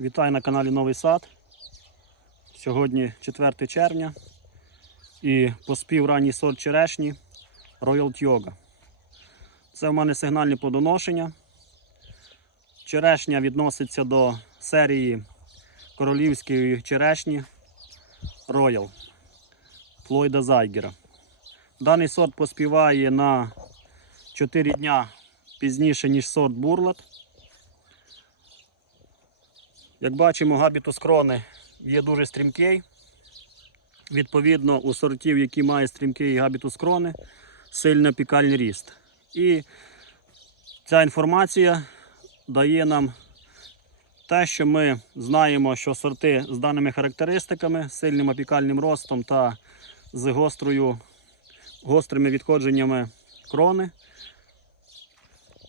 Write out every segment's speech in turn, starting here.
Вітаю на каналі Новий Сад. Сьогодні 4 червня і поспів ранній сорт черешні Royal Yoga. Це в мене сигнальне плодоношення. Черешня відноситься до серії королівської черешні Royal Флойда Зайгера. Даний сорт поспіває на 4 дня пізніше, ніж сорт Бурлет. Як бачимо, габітус крони є дуже стрімкий. Відповідно, у сортів, які мають стрімкий габітус крони, сильно пікальний ріст. І ця інформація дає нам те, що ми знаємо, що сорти з даними характеристиками, сильним апікальним ростом та з гострою, гострими відходженнями крони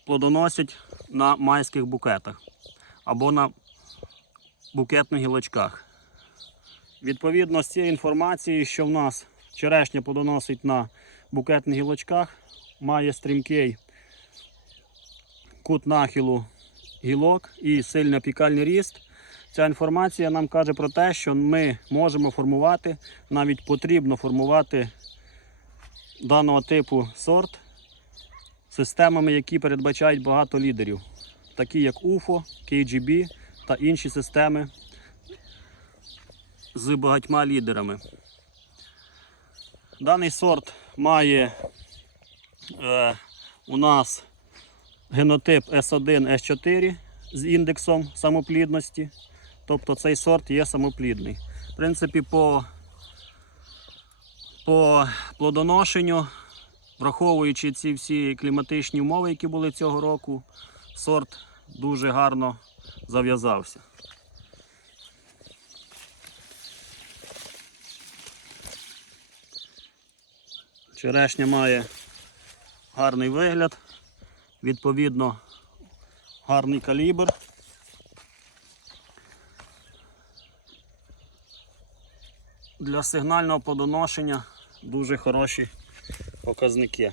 плодоносять на майських букетах або на букетних гілочках. Відповідно з цієї інформації, що в нас черешня плодоносить на букетних гілочках, має стрімкий кут нахилу гілок і сильно апікальний ріст. Ця інформація нам каже про те, що ми можемо формувати, навіть потрібно формувати даного типу сорт системами, які передбачають багато лідерів, такі як UFO, KGB та інші системи з багатьма лідерами. Даний сорт має е, у нас генотип S1, S4 з індексом самоплідності. Тобто цей сорт є самоплідний. В принципі, по, по плодоношенню, враховуючи ці всі кліматичні умови, які були цього року, сорт дуже гарно зав'язався. Черешня має гарний вигляд, відповідно гарний калібр. Для сигнального плодоношення дуже хороші показники.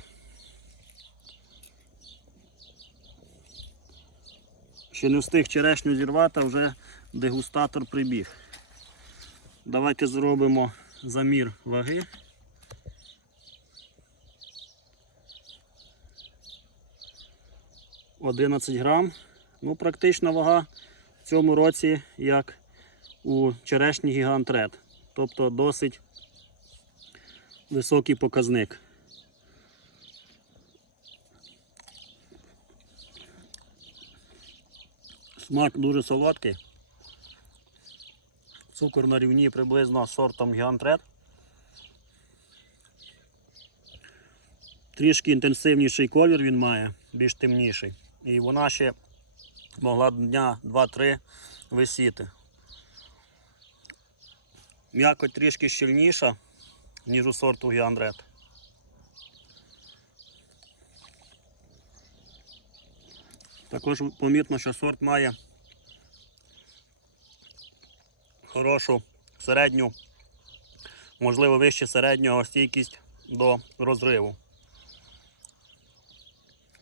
Ще не встиг черешню зірвати, а вже дегустатор прибіг. Давайте зробимо замір ваги. Одинадцять грам. Ну, практична вага в цьому році, як у черешні Гігант Ред. Тобто досить високий показник. Смак дуже солодкий. Цукор на рівні приблизно сортом Гігант Ред. Трішки інтенсивніший колір він має, більш темніший. І вона ще могла дня 2-3 висіти. М'якоть трішки щільніша, ніж у сорту Гігант Також помітно, що сорт має хорошу середню, можливо вище середнього стійкість до розриву.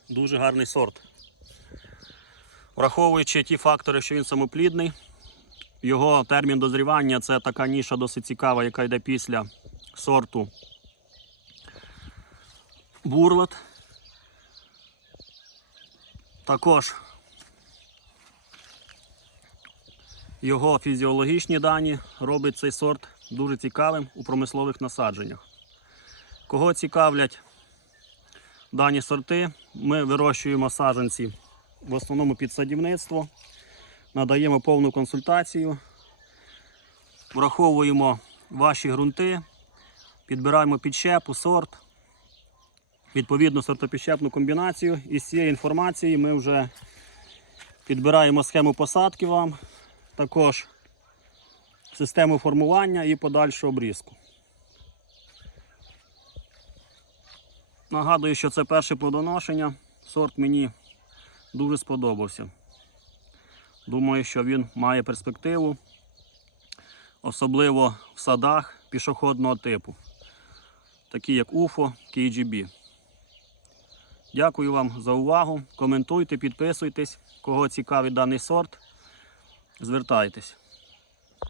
Дуже гарний сорт. Враховуючи ті фактори, що він самоплідний, його термін дозрівання це така ніша досить цікава, яка йде після сорту бурлет. Також його фізіологічні дані робить цей сорт дуже цікавим у промислових насадженнях. Кого цікавлять дані сорти, ми вирощуємо саджанці в основному під садівництво, надаємо повну консультацію, враховуємо ваші ґрунти, підбираємо підщепу, сорт, відповідно сортопідщепну комбінацію. І з цієї інформації ми вже підбираємо схему посадки вам, також систему формування і подальшу обрізку. Нагадую, що це перше плодоношення. Сорт мені дуже сподобався. Думаю, що він має перспективу, особливо в садах пішохідного типу, такі як UFO, KGB. Дякую вам за увагу. Коментуйте, підписуйтесь, кого цікавий даний сорт. звертайтесь.